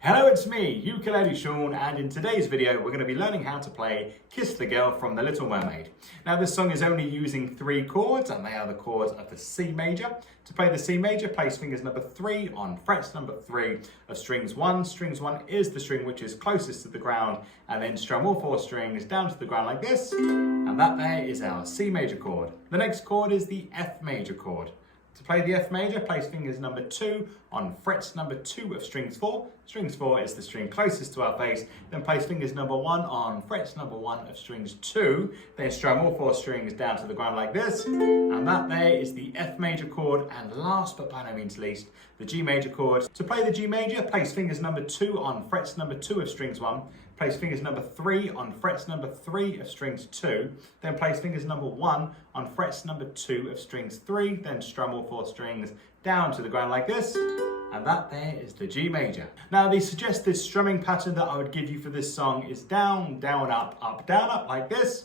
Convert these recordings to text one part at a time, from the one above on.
Hello, it's me, Ukulele Sean, and in today's video we're going to be learning how to play Kiss the Girl from the Little Mermaid. Now this song is only using 3 chords, and they are the chords of the C major. To play the C major, place fingers number 3 on frets number 3 of strings 1. Strings 1 is the string which is closest to the ground, and then strum all 4 strings down to the ground like this, and that there is our C major chord. The next chord is the F major chord. To play the F major, place fingers number 2 on frets number 2 of strings 4. Strings 4 is the string closest to our face. Then place fingers number 1 on frets number 1 of strings 2. Then strum all 4 strings down to the ground like this. And that there is the F major chord. And last but by no means least, the G major chord. To play the G major, place fingers number 2 on frets number 2 of strings 1. Place fingers number 3 on frets number 3 of strings 2. Then place fingers number 1 on frets number 2 of strings 3. Then strum all 4 strings down to the ground like this. And that there is the G major. Now the suggested strumming pattern that I would give you for this song is down, down, up, down, up like this.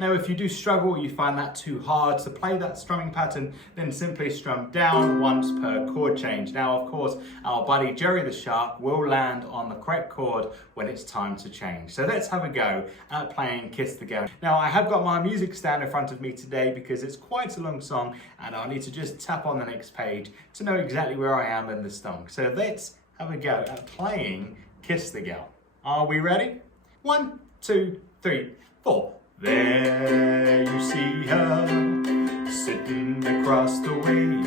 Now if you do struggle, you find that too hard to play that strumming pattern, then simply strum down once per chord change. Now of course, our buddy Jerry the Shark will land on the correct chord when it's time to change. So let's have a go at playing Kiss the Girl. Now I have got my music stand in front of me today because it's quite a long song and I'll need to just tap on the next page to know exactly where I am in the song. So let's have a go at playing Kiss the Girl. Are we ready? 1, 2, 3, 4. There you see her, sitting across the way.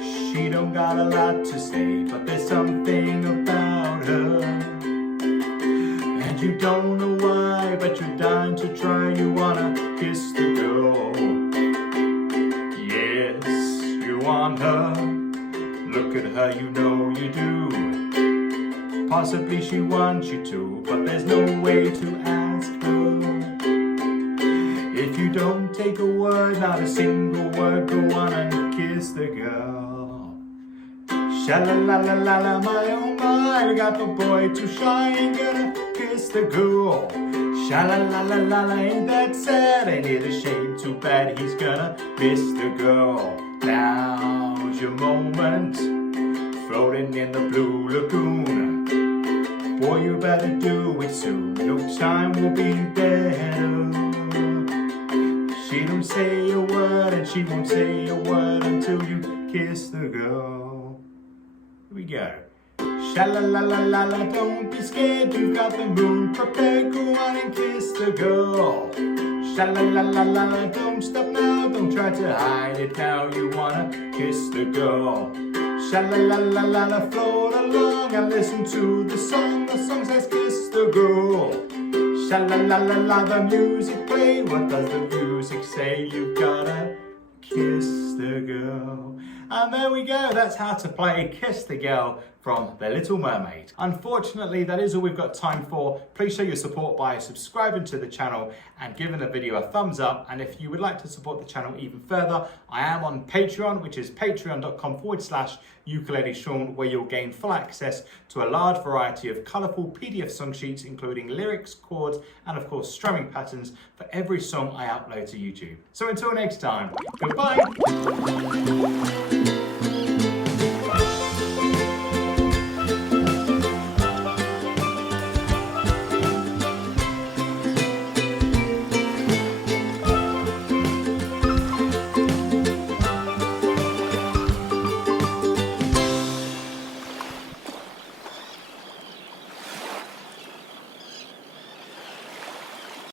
She don't got a lot to say, but there's something about her. And you don't know why, but you're dying to try. You wanna kiss the girl. Yes, you want her. Look at her, you know you do. Possibly she wants you to, but there's no way to ask her. If you don't take a word, not a single word, go on and kiss the girl. Sha-la-la-la-la-la, my oh my, I got the boy too shy, ain't gonna kiss the girl. Sha-la-la-la-la-la, ain't that sad, ain't it a shame, too bad he's gonna miss the girl. Now's your moment, floating in the blue lagoon. Boy, you better do it soon, no time will be better. She don't say a word and she won't say a word until you kiss the girl. Here we go. Sha-la-la-la-la-la, don't be scared, you've got the moon prepared. Go on and kiss the girl. Sha-la-la-la-la-la, don't stop now, don't try to hide it now. You wanna kiss the girl. Sha-la-la-la-la-la, float along and listen to the song. The song says kiss the girl. Sha-la-la-la-la, the music play. What does the music say? You gotta kiss the girl. And there we go, that's how to play Kiss the Girl from The Little Mermaid. Unfortunately, that is all we've got time for. Please show your support by subscribing to the channel and giving the video a thumbs up. And if you would like to support the channel even further, I am on Patreon, which is patreon.com/Ukulele Sean, where you'll gain full access to a large variety of colourful PDF song sheets, including lyrics, chords, and of course strumming patterns for every song I upload to YouTube. So until next time, goodbye.